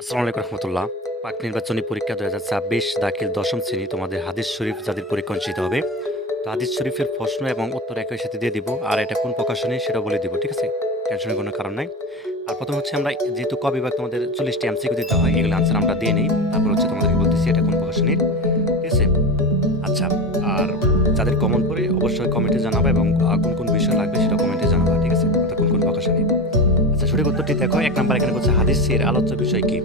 আসসালামু আলাইকুম রহমতুল্লাহ। পাক নির্বাচনী পরীক্ষা 2026 দাখিল দশম শ্রেণী তোমাদের হাদিস শরীফ যাদের পরীক্ষা অনুষ্ঠিত হবে, তো হাদিস শরীফের প্রশ্ন এবং উত্তর একই সাথে দিয়ে দিব, আর এটা কোন প্রকাশনী সেটা বলে দিব, ঠিক আছে? টেনশনের কোনো কারণ নাই। আর প্রথম হচ্ছে আমরা যেহেতু ক বিভাগ তোমাদের 40টি এমসিকিউ দিতে হয়, এগুলো আনসার আমরা দিয়ে নিই, তারপর হচ্ছে তোমাদেরকে বলতেছি এটা কোন প্রকাশনীর, ঠিক আছে? আচ্ছা, আর যাদের কমন পড়ে অবশ্যই কমেন্টে জানাবা, এবং কোন কোন বিষয় লাগবে সেটা কমেন্টে জানাবা, ঠিক আছে? অর্থাৎ কোন কোন প্রকাশনী। আচ্ছা, সঠিক উত্তরটি দেখো। 1 নাম্বার এখানে বলছে হাদিসের আলোচ্য বিষয় কি?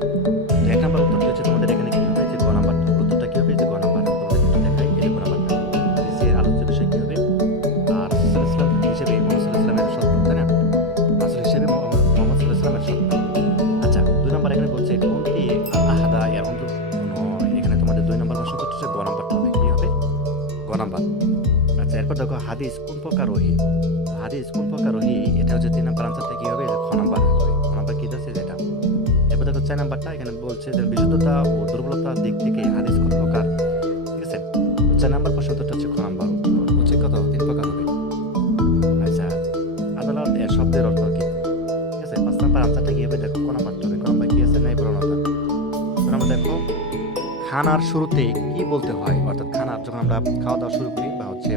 তো 1 নাম্বার উত্তরটি হচ্ছে তোমাদের এখানে কি হবে, যে গ নাম্বারটা উত্তরটা কি হবে, যে গ নাম্বার তোমাদের একটু দেখাই, এই যে গ নাম্বারটা হাদিসের আলোচ্য বিষয় কি হবে? আর রাসূল ইসলাম হিসেবে মুহাম্মদ সাল্লাল্লাহু আলাইহি ওয়াসাল্লামের সত্তা, তাই না? রাসূল হিসেবে মুহাম্মদ সাল্লাল্লাহু আলাইহি ওয়াসাল্লামের সত্তা। আচ্ছা, 2 নাম্বার এখানে বলছে কোনটি আহাদা এর অন্তর্ভুক্ত নয়? এখানে তোমাদের 2 নাম্বার প্রশ্ন হচ্ছে গ নাম্বারটা হবে, কি হবে? গ নাম্বার। আচ্ছা, এরপর দেখো হাদিস কোন প্রকার ওহী? হাদিস কোন প্রকার ওহী? এটা হচ্ছে 3 নাম্বার আনসারটা কি হবে, যে খ নাম্বার হবে। খ নাম্বার কি দিয়েছে যেটা। এরপর দেখো 4 নাম্বারটা এখানে বলছে যে বিশুদ্ধতা ও দুর্বলতার দিক থেকে হাদিস কত প্রকার, ঠিক আছে? তো 4 নাম্বার প্রশ্ন উত্তরটা হচ্ছে খ নাম্বার হচ্ছে কত, 3 প্রকার হবে। আচ্ছা, আদালত এর শব্দের অর্থ কি, ঠিক আছে? 5 নাম্বার আনসারটা কি হবে, দেখো ক নাম্বারটা হবে। ক নাম্বার কি আছে, ন্যায় প্রবণতা। ক নাম্বার দেখো খানার শুরুতে কি বলতে হয়, অর্থাৎ খানার যখন আমরা খাওয়া দাওয়া শুরু করি বা হচ্ছে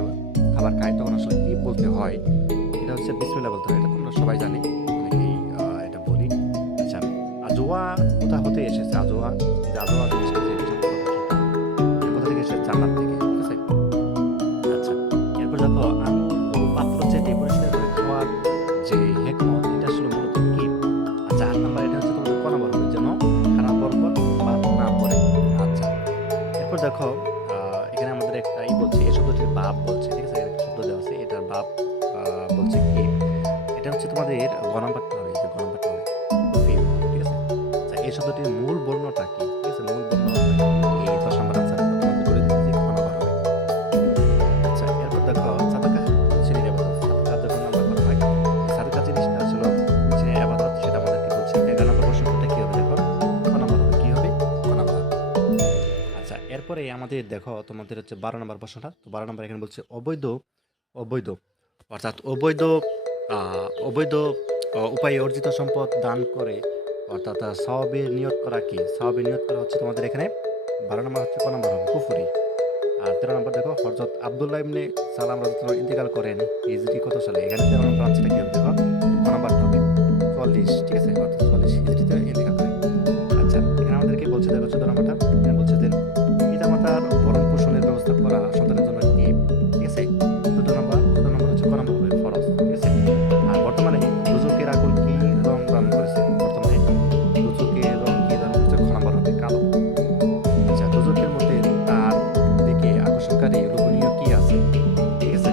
খাবার খাই, তখন আসলে কি বলতে হয়? এটা হচ্ছে বিসমিল্লাহ বলতে হয়। এটা তোমরা সবাই জানি, অনেকেই এটা বলি। আচ্ছা, আজওয়া কোথা হতে এসেছে? আজওয়া, এই যে আজওয়া জিনিসটা, যে এটা সত্য কথা, এটা কোথা থেকে এসেছে? জান্নাত থেকে, ঠিক আছে? আচ্ছা, এরপর দেখো আঙুর ও পাত্র চেটে পরিষ্কার করে খাওয়ার যে হেকমত, এটা আসলে মূলত কি? আচ্ছা, 8 নাম্বার এটা হচ্ছে তোমাদের ক নাম্বার হবে, যেন খারাপ বরকত বাদ না পড়ে। আচ্ছা, এরপর দেখো এখানে আমাদের একটা বলছে, এই শব্দটির বাপ বলছে, ঠিক আছে? একটা শব্দ দেওয়া আছে, এটার বাপ বলছে কি? এটা হচ্ছে তোমাদের গ নাম্বারটা হবে, যে গ নাম্বারটা হবে ফিল, ঠিক আছে? আচ্ছা, এই শব্দটির মূল বর্ণটা কি, ঠিক আছে? মূল বর্ণটা কি? এই 10 নাম্বার আনসার তোমাদের বলে দিচ্ছি, খ নাম্বার হবে। আচ্ছা, এরপর দেখো সাদাকা কোন শ্রেণীর ইবাদত? সাদাকা যখন আমরা করা হয়, এই সাদাকা জিনিসটা আসলে কোন শ্রেণীর ইবাদত সেটা আমাদেরকে বলছে। 11 নাম্বার প্রশ্নটা কি হবে, দেখো খ নাম্বার হবে, কি হবে? খ নাম্বার। আচ্ছা, এরপরে আমাদের দেখো তোমাদের হচ্ছে 12 নম্বর প্রশ্নটা। তো 12 নম্বর এখানে বলছে অবৈধ, অবৈধ অর্থাৎ অবৈধ উপায়ে অর্জিত সম্পদ দান করে, অর্থাৎ সওয়াবের নিয়ত করা কি? সওয়াবের নিয়ত করা হচ্ছে তোমাদের এখানে 12 নম্বর হচ্ছে ক নম্বর হবে, কুফরি। আর 13 নম্বর দেখো হযরত আব্দুল্লাহ ইবনে সালাম রাদিয়াল্লাহু ইন্তেকাল করেন হিজরি কত সালে? এখানে 13 নম্বর আনসারটা কি হবে, দেখো ক নাম্বারটা হবে 44, ঠিক আছে? অর্থাৎ 44 হিজরিতে ইন্তেকাল করেন। আচ্ছা, এখানে আমাদেরকে বলছে দেখো 14 নাম্বারটা, এখানে বলছে যে পিতামাতার ভরণ-পোষণের ব্যবস্থা করা সন্তানের জন্য কি? ঠিক আছে? 14 নম্বর হচ্ছে ক নম্বর হবে ফরজ। ঠিক আছে? আর বর্তমানে দোজখের আগুন কি রং ধারণ করেছে? বর্তমানে দোজখের রং কি ধারণ করেছে? খ নম্বর হবে কালো। আচ্ছা, দোজখের মধ্যে তার দিকে আকর্ষণকারী লোভনীয় কি আছে? ঠিক আছে?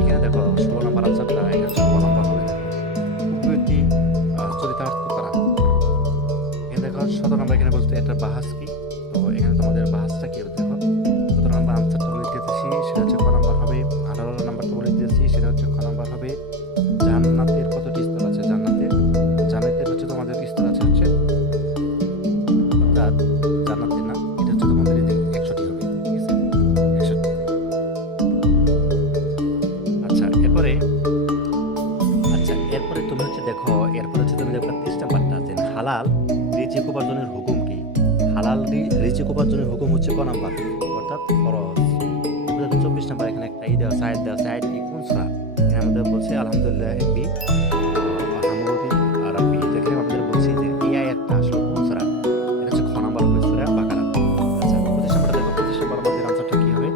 এখানে দেখো 16 নম্বর আনসারটা, এটা হচ্ছে ক নম্বর হবে, দেখো। উপবৃত্তি চরিতার্থ করা। এখানে দেখো 17 নম্বর এখানে বলতে এটার বাহাস কি? তো এখানে তোমাদের বাহাসটা কি হবে, দেখো 17 নম্বর আনসারটা বলে দিতেছি, সেটা হচ্ছে ক নাম্বার হবে। 18 নাম্বারটা বলে দিতেছি, সেটা হচ্ছে খ নাম্বার হবে। জান্নাতের কতটি স্তর আছে? জান্নাতের হচ্ছে তোমাদের স্তর আছে হচ্ছে, অর্থাৎ জান্নাতের না, এটা হচ্ছে তোমাদের এই যে 100টি হবে, ঠিক আছে? 61। আচ্ছা, এরপরে তুমি হচ্ছে দেখো, এরপরে হচ্ছে তুমি দেখো 30 নাম্বারটা, যে হালাল রিজিক উপার্জনের হুকুম কি? হালাল রিজিক উপার্জনের হুকুম হচ্ছে ক নাম্বার, অর্থাৎ ফরজ। এরপর দেখো 24 নাম্বার, এখানে একটা দেওয়া আছে, আয়াত দেওয়া আছে। আয়াতটি কোন সূরা? এখানে আমাদের বলছে আলহামদুলিল্লাহ আহমদি রাব্বি। তো এখানে আমাদের বলছে যে এই আয়াতটা আসলে কোন সূরা? এটা হচ্ছে খ নাম্বার হবে, সূরা বাকারা। আচ্ছা, 25 নাম্বারটা দেখো, 25 নাম্বার আমাদের আনসারটা কি হবে?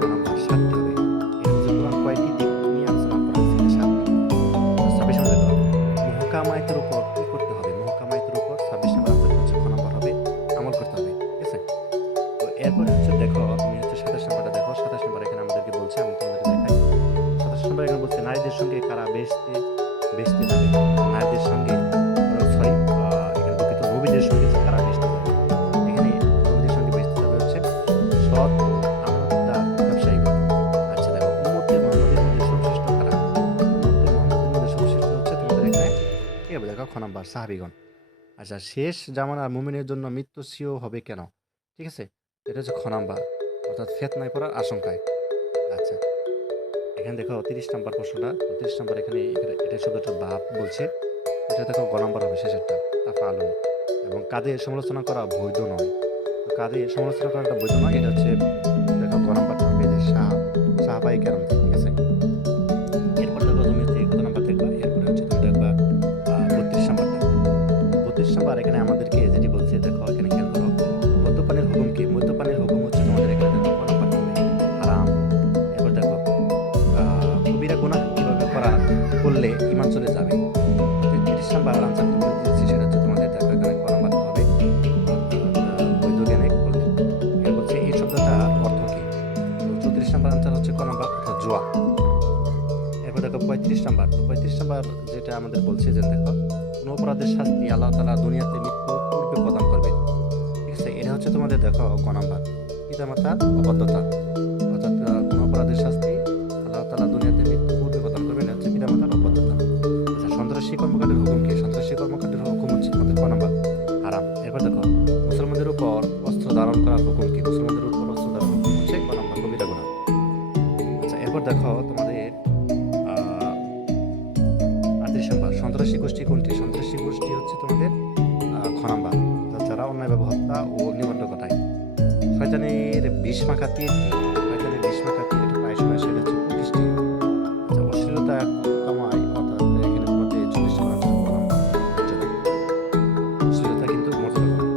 গ নাম্বার 7টি হবে। এরকম যে কোরআন কয়টি দিক নিয়ে আলোচনা করা হয়েছে? এটা 7টি। 26 নম্বর দেখো মুহকামায়াতের উপর কি করতে হবে? মুহকামায়াতের উপর 26 নম্বর আনসারটা হচ্ছে খ নম্বর হবে, আমল করতে হবে, ঠিক আছে? তো এরপরে হচ্ছে দেখো তুমি হচ্ছে 27 নম্বরটা দেখো। 27 নম্বর এখানে আমাদেরকে বলছে, আমি তোমাদেরকে দেখাই। 27 নম্বর এখানে বলছে নারীদের সঙ্গে কারা বেহেশতে বেহেশতে যাবে? নারীদের সঙ্গে, সরি, এখানে দুঃখিত, নবীদের সঙ্গে কারা বেহেশতে যাবে? এখানে নবীদের সঙ্গে বেহেশতে যাবে হচ্ছে সৎ ও আমানতদার ব্যবসায়ীগণ। আচ্ছা, দেখো উম্মতে মুহাম্মাদের মধ্যে সর্বশ্রেষ্ঠ কারা? উম্মতে মুহাম্মাদের মধ্যে সর্বশ্রেষ্ঠ হচ্ছে তোমাদের এখানে কি হবে, দেখো খ নাম্বার সাহাবীগণ। আচ্ছা, শেষ জামানার মুমিনের জন্য মৃত্যু সিও হবে কেন? ঠিক আছে? এটা হচ্ছে খ নাম্বার, অর্থাৎ ফিতনায় পড়ার আশঙ্কায়। আচ্ছা, এখানে দেখো 30 নাম্বার প্রশ্নটা। তো 30 নাম্বার এখানে এটা শব্দটা বাপ বলছে, এটা দেখো গ নাম্বার হবে শেষেরটা, তাফালুন। এবং কাদের সমালোচনা করা বৈধ নয়। তো কাদের সমালোচনা করাটা বৈধ নয়, এটা হচ্ছে দেখো গ নাম্বারটা হবে যে সাহাবায়ে কেরাম, ঠিক আছে। এরপর দেখো তুমি হচ্ছে কত নাম্বার দেখবা, এরপরে হচ্ছে তুমি দেখবা 32 নাম্বারটা। 32 নাম্বার এখানে আমাদেরকে যেটি বলছে দেখো এখানে খেয়াল করো, মদ্যপানের হুকুম কি? মদ্যপানের হুকুম হচ্ছে তোমাদের এখানে দেখো ক নাম্বারটা হবে হারাম। এরপর দেখো কবিরা গুনাহ কিভাবে করলে ঈমান চলে যাবে। 33 নাম্বার আনসারটা বলে দিয়েছি, সেটা হচ্ছে তোমাদের দেখো এখানে ক নাম্বারটা হবে বৈধ জ্ঞানে করলে। এর বলছে এই শব্দটার অর্থ কি? তো 34 নাম্বার আনসার হচ্ছে ক নাম্বার অর্থাৎ জুয়া। এরপর দেখো 35 নাম্বার। তো 35 নাম্বার যেটা আমাদের বলছে যে দেখো কোনো অপরাধের শাস্তি আল্লাহ তাআলা দুনিয়াতে মৃত্যুর পূর্বে প্রদান করবেন, ঠিক আছে। এটা হচ্ছে তোমাদের দেখো ক নাম্বার পিতামাতার অবাধ্যতা, অর্থাৎ কোনো অপরাধের শাস্তি আল্লাহ তাআলা দুনিয়াতে মৃত্যুর পূর্বে প্রদান করবেন, এটা হচ্ছে পিতামাতার অবাধ্যতা। আচ্ছা, সন্ত্রাসী কর্মকাণ্ডের হুকুম কি? সন্ত্রাসী কর্মকাণ্ডের হুকুম হচ্ছে তোমাদের ক নাম্বার হারাম। এরপর দেখো মুসলমানদের উপর অস্ত্র ধারণ করার হুকুম কি? মুসলমানদের উপর অস্ত্র ধারণ হুকুম হচ্ছে ক নাম্বার কবিরা গুনাহ। আচ্ছা, এরপর দেখো তোমাদের 38 নাম্বার সন্ত্রাসী গোষ্ঠী কোনটি? সন্ত্রাসী গোষ্ঠী হচ্ছে তোমাদের খ নাম্বার, যারা অন্যায়ভাবে হত্যা ও অগ্নিকাণ্ড ঘটায়। শয়তানের বিষ মাখা তীর কি? শয়তানের বিষ মাখা তীর এটা প্রায় সময় সেটা হচ্ছে 25টি। আচ্ছা, অশ্লীলতা কামায়, অর্থাৎ এখানে তোমাদের 40 নাম্বার হচ্ছে ক নাম্বার মর্যাদা। অশ্লীলতা কিন্তু মর্যাদা কমায়।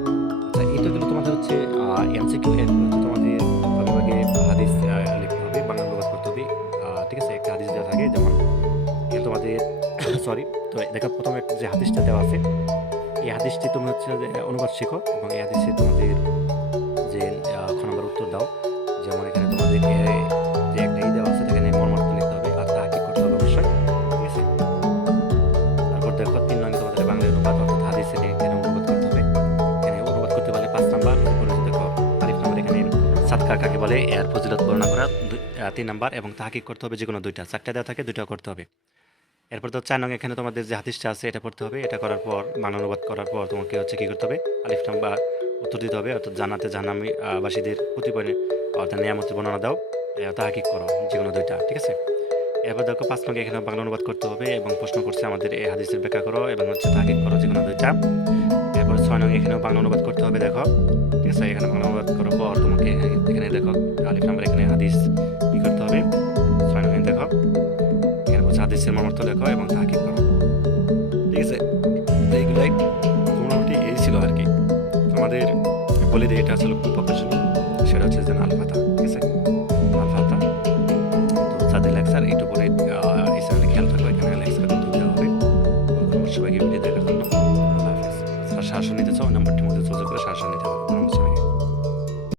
আচ্ছা, এটা গেল তোমাদের হচ্ছে এমসিকিউ। এরপর হচ্ছে তোমাদের ভাগে ভাগে হাদিস লিখতে হবে, বাংলা অনুবাদ করতে হবে, ঠিক আছে। একটা হাদিস দেওয়া থাকে, যেমন এখানে তোমাদের সরি, তো দেখো প্রথমে যে হাদিসটা দেওয়া আছে, এই হাদিসটি তুমি হচ্ছে যে অনুবাদ শিখো এবং এই হাদিসে তোমাদের যে খ নম্বর উত্তর দাও। যেমন এখানে তোমাদের যে একটা দেওয়া আছে, এখানে মর্মার্থ লিখতে হবে আর তাহকিক করতে হবে অবশ্যই, ঠিক আছে। তারপর দেখো 3 নং তোমাদের বাংলা অনুবাদ, অর্থাৎ হাদিসে এখানে অনুবাদ করতে হবে। এখানে অনুবাদ করতে পারলে 5 নাম্বার। এরপরে দেখো আলিফ নাম্বার, এখানে সাদকা কাকে বলে এর ফজিলত বর্ণনা করা 3 নাম্বার, এবং তাহকিক করতে হবে যে কোনো 2টা, 4টা দেওয়া থাকে 2টা করতে হবে। এরপর তো 4 নং এখানে তোমাদের যে হাদিসটা আছে এটা পড়তে হবে। এটা করার পর বাংলা অনুবাদ করার পর তোমাকে হচ্ছে কী করতে হবে, আলিফ নাম্বার উত্তর দিতে হবে, অর্থাৎ জান্নাতে জাহান্নামী বাসীদের প্রতিপন্ন অর্থাৎ নিয়ামতের বর্ণনা দাও, তাহাকিক করো যে কোনো 2টা, ঠিক আছে। এরপর দেখো 5 নং এখানে বাংলা অনুবাদ করতে হবে এবং প্রশ্ন করছে আমাদের এই হাদিসের ব্যাখ্যা করো এবং হচ্ছে তাহাকিক করো যে কোনো 2টা। এরপর 6 নং এখানেও বাংলা অনুবাদ করতে হবে, দেখো, ঠিক আছে। এখানে বাংলা অনুবাদ করার পর তোমাকে এখানে দেখো আলিফ নাম্বার এখানে হাদিস কী করতে হবে, 6 নং দেখো হাদিসের মর্মার্থ লেখো এবং তাহকিক করো, ঠিক আছে। এইগুলাই মোটামুটি এই ছিল আর কি। আমাদের বলে দিই এটা আসলে কোন প্রকাশন, সেটা হচ্ছে যে আল ফাতা, ঠিক আছে, আল ফাতা। তো সাথে লেকচার এইটুকু